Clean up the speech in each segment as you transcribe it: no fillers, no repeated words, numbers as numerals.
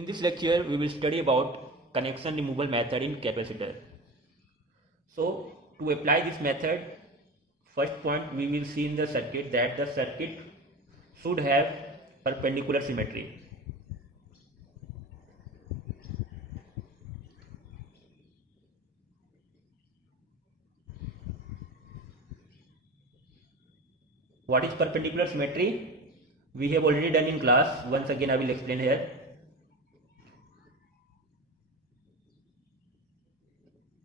In this lecture, we will study about connection removal method in capacitor. So, to apply this method, first point we will see in the circuit that the circuit should have perpendicular symmetry. What is perpendicular symmetry? We have already done in class. Once again, I will explain here.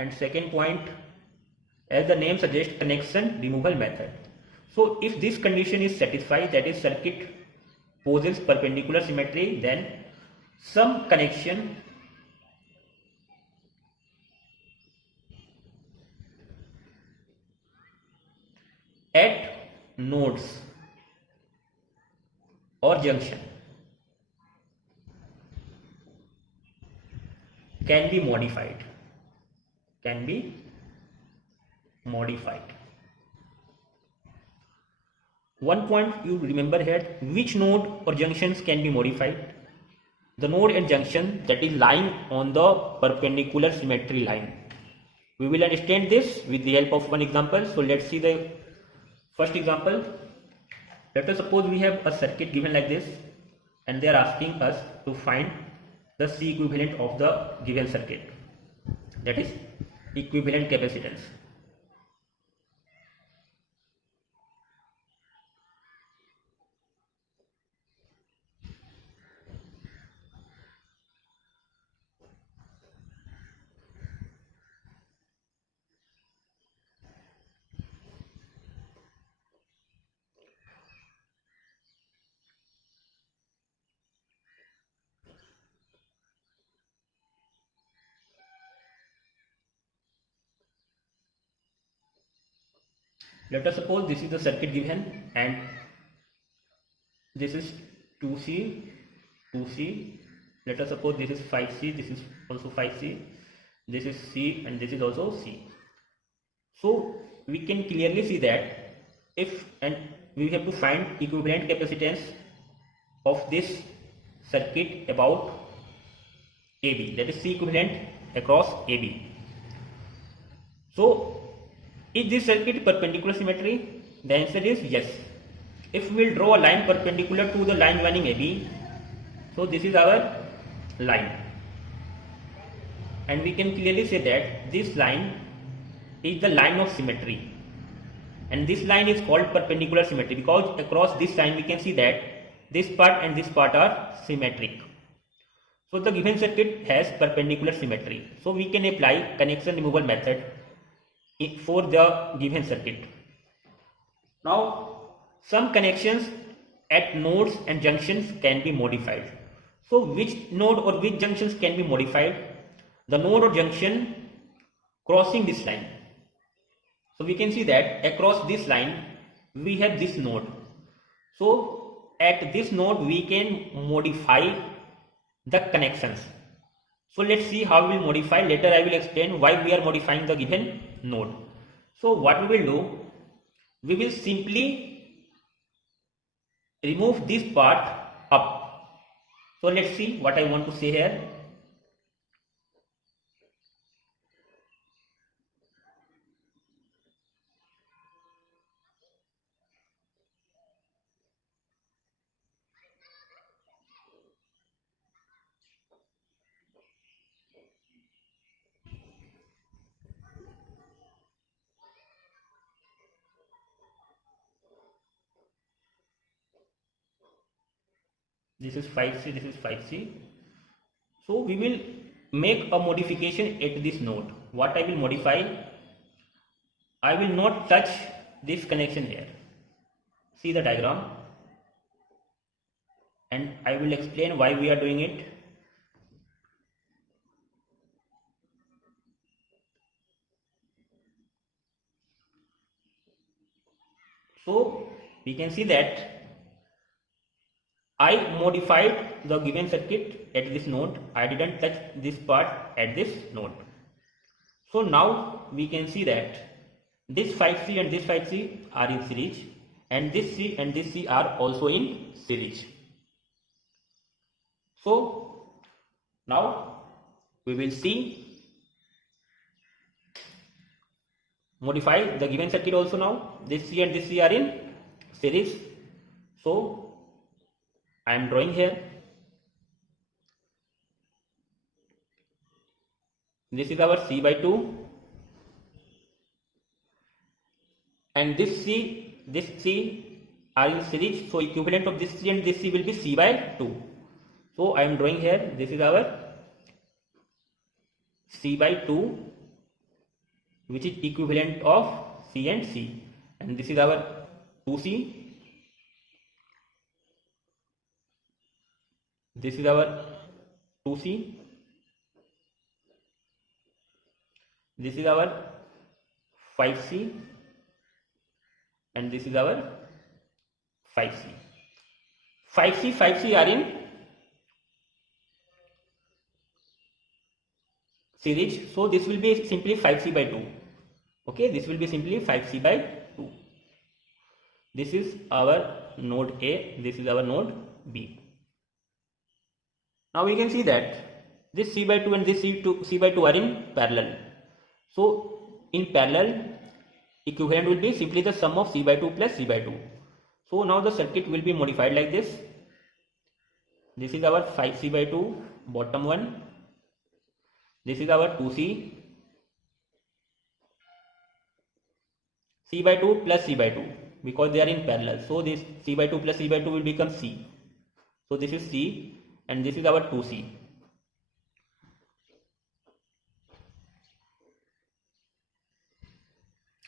And second point, as the name suggests, connection removal method. So if this condition is satisfied, that is circuit possesses perpendicular symmetry, then some connection at nodes or junction can be modified. One point you remember here, which node or junctions can be modified? The node and junction that is lying on the perpendicular symmetry line. We will understand this with the help of one example. So let's see the first example. Let us suppose we have a circuit given like this and they are asking us to find the C equivalent of the given circuit, that is equivalent capacitance. Let us suppose this is the circuit given and this is 2C. Let us suppose this is 5C, this is also 5C, this is C and this is also C. So we can clearly see that we have to find equivalent capacitance of this circuit about AB, that is C equivalent across AB. So is this circuit perpendicular symmetry? The answer is yes. If we will draw a line perpendicular to the line joining AB, so this is our line, and we can clearly say that this line is the line of symmetry, and this line is called perpendicular symmetry because across this line we can see that this part and this part are symmetric. So the given circuit has perpendicular symmetry. So we can apply connection removal method for the given circuit. Now some connections at nodes and junctions can be modified. So which node or which junctions can be modified? The node or junction crossing this line. So we can see that across this line we have this node. So at this node we can modify the connections. So let's see how we will modify. Later I will explain why we are modifying the given node. So what we will do, we will simply remove this part up. So let's see what I want to say here. This is 5C, this is 5C. So we will make a modification at this node. What I will modify? I will not touch this connection here. See the diagram, and I will explain why we are doing it. So we can see that I modified the given circuit at this node. I didn't touch this part at this node. So now we can see that this 5C and this 5C are in series, and this C and this C are also in series. So Now we will see modify the given circuit also. Now this C and this C are in series, so I am drawing here. This is our C by 2, and this C are in series, so equivalent of this C and this C will be C by 2. So I am drawing here, this is our C by 2, which is equivalent of C and C, and this is our 2C, this is our 2C, this is our 5C, and this is our 5C. 5C are in series, so this will be simply 5C by 2. Okay, this will be simply 5C by 2. This is our node A, this is our node B. Now we can see that this C by 2 and this C by 2 are in parallel. So in parallel, equivalent will be simply the sum of C by 2 plus C by 2. So now the circuit will be modified like this. This is our 5C by 2, bottom one. This is our 2C, C by 2 plus C by 2, because they are in parallel. So this C by 2 plus C by 2 will become C. So this is C, and this is our 2C.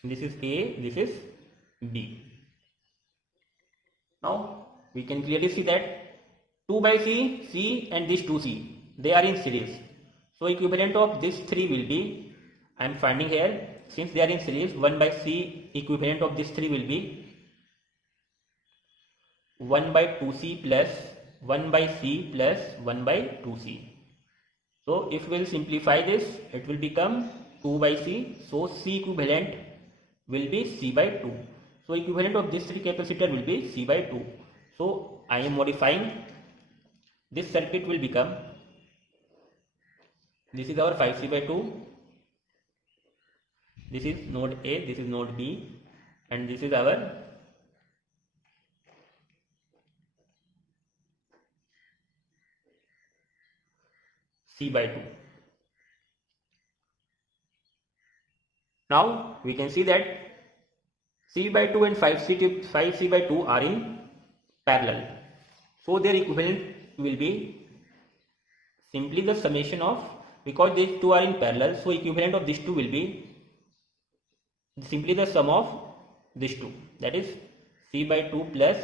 This is A, this is B. Now we can clearly see that 2 by C, C and this 2C, they are in series. So equivalent of this 3 will be, I am finding here, since they are in series, 1 by C equivalent of this 3 will be 1 by 2C plus 1 by C plus 1 by 2C. So if we will simplify this, it will become 2 by C. So C equivalent will be C by 2. So equivalent of this 3 capacitor will be C by 2. So I am modifying, this circuit will become, this is our 5C by 2, this is node A, this is node B, and this is our C by 2. Now we can see that C by 2 and 5C by 2 are in parallel. So their equivalent will be simply the summation of, because these two are in parallel, so equivalent of these two will be simply the sum of these two, that is C by 2 plus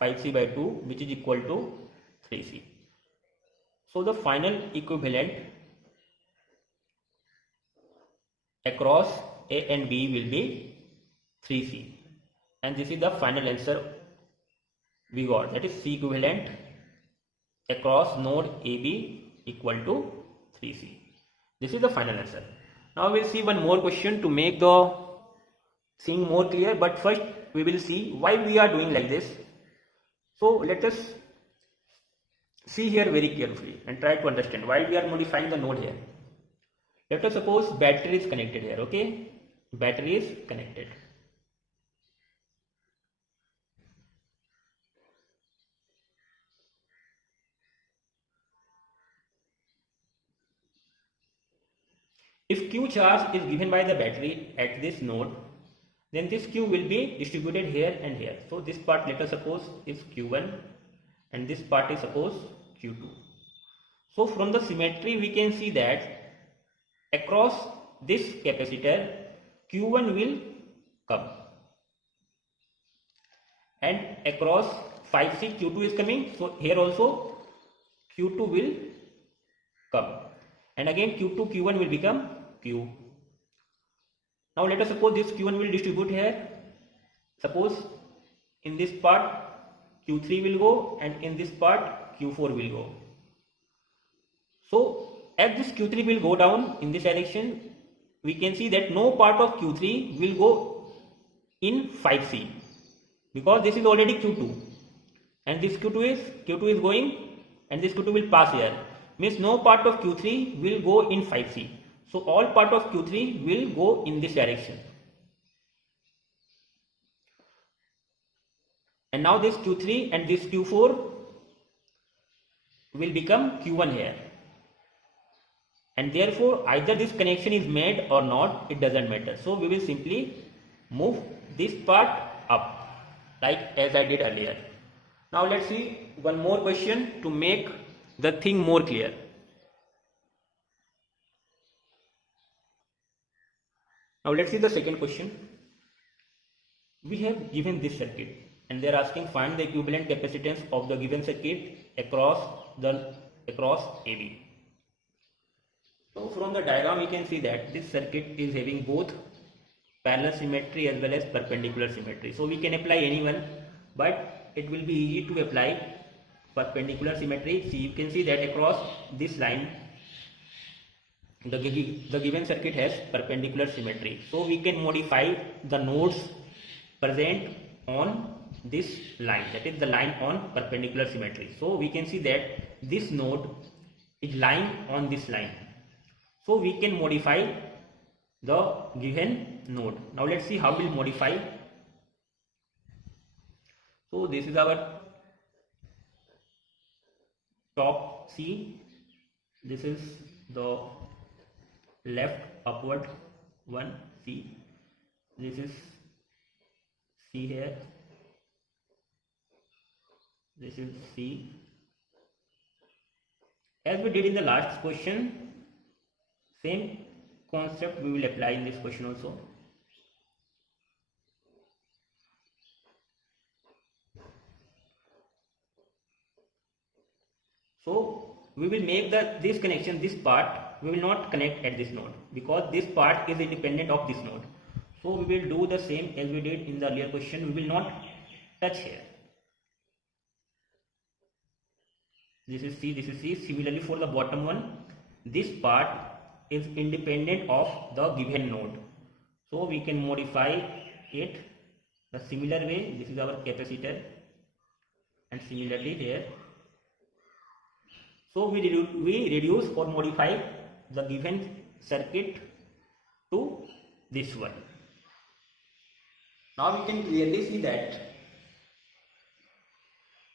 5C by 2, which is equal to 3C. So the final equivalent across A and B will be 3C, and this is the final answer we got, that is C equivalent across node AB equal to 3C. This is the final answer. Now we will see one more question to make the thing more clear, but first we will see why we are doing like this. So let us see here very carefully and try to understand why we are modifying the node here. Let us suppose battery is connected here. Okay, battery is connected. If Q charge is given by the battery at this node, then this Q will be distributed here and here. So this part, let us suppose, is Q1 and this part is suppose Q2. So from the symmetry we can see that across this capacitor Q1 will come, and across 5C Q2 is coming, so here also Q2 will come, and again Q2 Q1 will become Q. Now let us suppose this Q1 will distribute here. Suppose in this part Q3 will go and in this part Q4 will go. So as this Q3 will go down in this direction, we can see that no part of Q3 will go in 5C, because this is already Q2 and this Q2 is going, and this Q2 will pass here. means no part of Q3 will go in 5C. So all part of Q3 will go in this direction. And now this Q3 and this Q4 will become Q1 here. And therefore either this connection is made or not, it doesn't matter. So we will simply move this part up, like as I did earlier. Now let's see one more question to make the thing more clear. Now let's see the second question. We have given this circuit and they are asking find the equivalent capacitance of the given circuit across AB. So from the diagram we can see that this circuit is having both parallel symmetry as well as perpendicular symmetry. So we can apply any one, but it will be easy to apply perpendicular symmetry. See, you can see that across this line the given circuit has perpendicular symmetry. So we can modify the nodes present on this line, that is the line on perpendicular symmetry. So we can see that this node is lying on this line. So we can modify the given node. Now let's see how we'll modify. So this is our top C. This is the left upward one C. This is C here. This is C. As we did in the last question, same concept we will apply in this question also. So we will make this connection, this part we will not connect at this node because this part is independent of this node. So we will do the same as we did in the earlier question. We will not touch here. This is C, this is C. Similarly for the bottom one, this part is independent of the given node. So we can modify it the similar way. This is our capacitor and similarly here. So we reduce or modify the given circuit to this one. Now we can clearly see that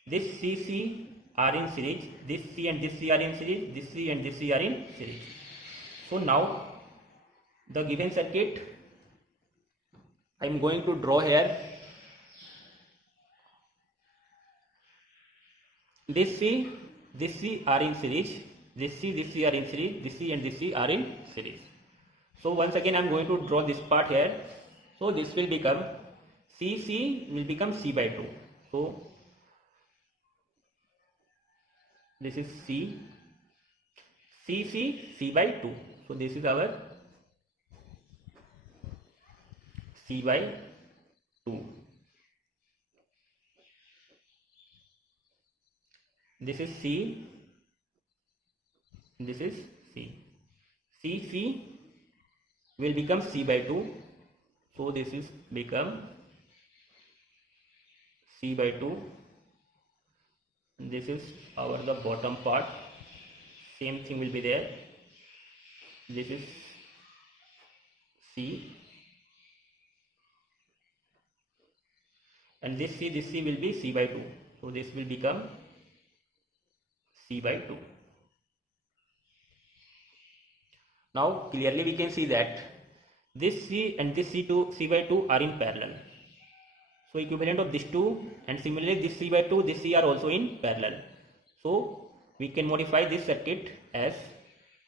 this CC are in series, this C and this C are in series, this C and this C are in series. So now the given circuit I am going to draw here. This C are in series, this C are in series, this C and this C are in series. So once again I am going to draw this part here. So this will become C will become C by 2. So this is C by 2. So this is our C by 2. This is C. This is C. C will become C by 2. So this is become C by 2. This is the bottom part. Same thing will be there. This is C. And this C will be C by 2. So this will become C by 2. Now clearly we can see that this C and this C by 2 are in parallel. So equivalent of these two, and similarly this C by 2, this C are also in parallel. So we can modify this circuit as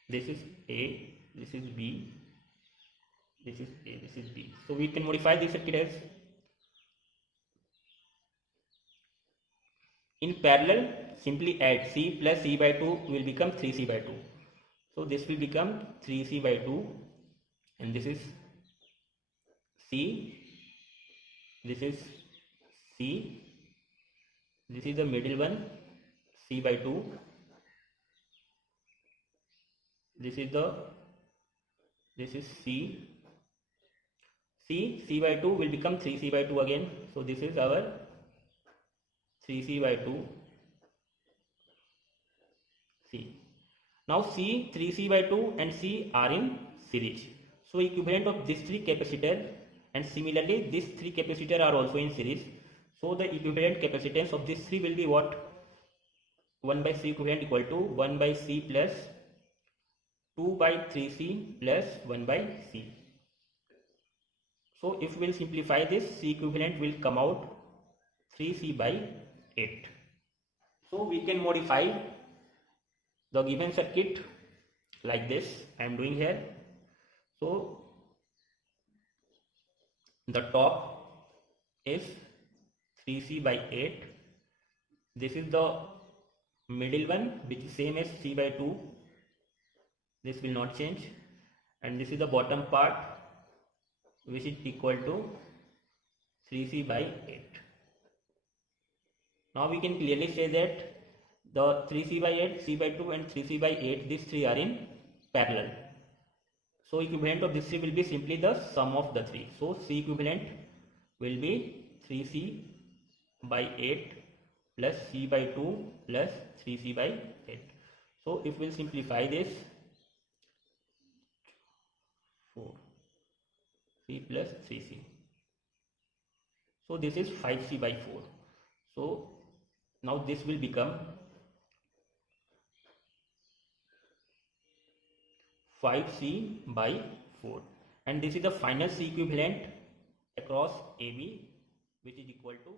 this is A, this is B, this is A, this is B. So we can modify this circuit as in parallel. Simply add C plus C by 2 will become 3C by 2. So this will become 3C by 2, and this is C, this is C, this is the middle one, C by 2, this is C, C by 2 will become 3C by 2 again. So this is our 3C by 2 C. Now C, 3C by 2 and C are in series. So equivalent of these three capacitor, and similarly these three capacitor are also in series. So the equivalent capacitance of these three will be what? 1 by C equivalent equal to 1 by C plus 2 by 3C plus 1 by C. So if we will simplify this, C equivalent will come out 3C by 8. So we can modify the given circuit like this I am doing here. So the top is 3C by 8. This is the middle one which is same as C by 2. This will not change. And this is the bottom part which is equal to 3C by 8. Now we can clearly say that the 3C by 8, C by 2 and 3C by 8, these three are in parallel. So equivalent of this three will be simply the sum of the three. So C equivalent will be 3C by 8 plus C by 2 plus 3C by 8. So if we will simplify this, 4C plus 3C. So this is 5C by 4. So now this will become 5C by 4, and this is the final C equivalent across AB, which is equal to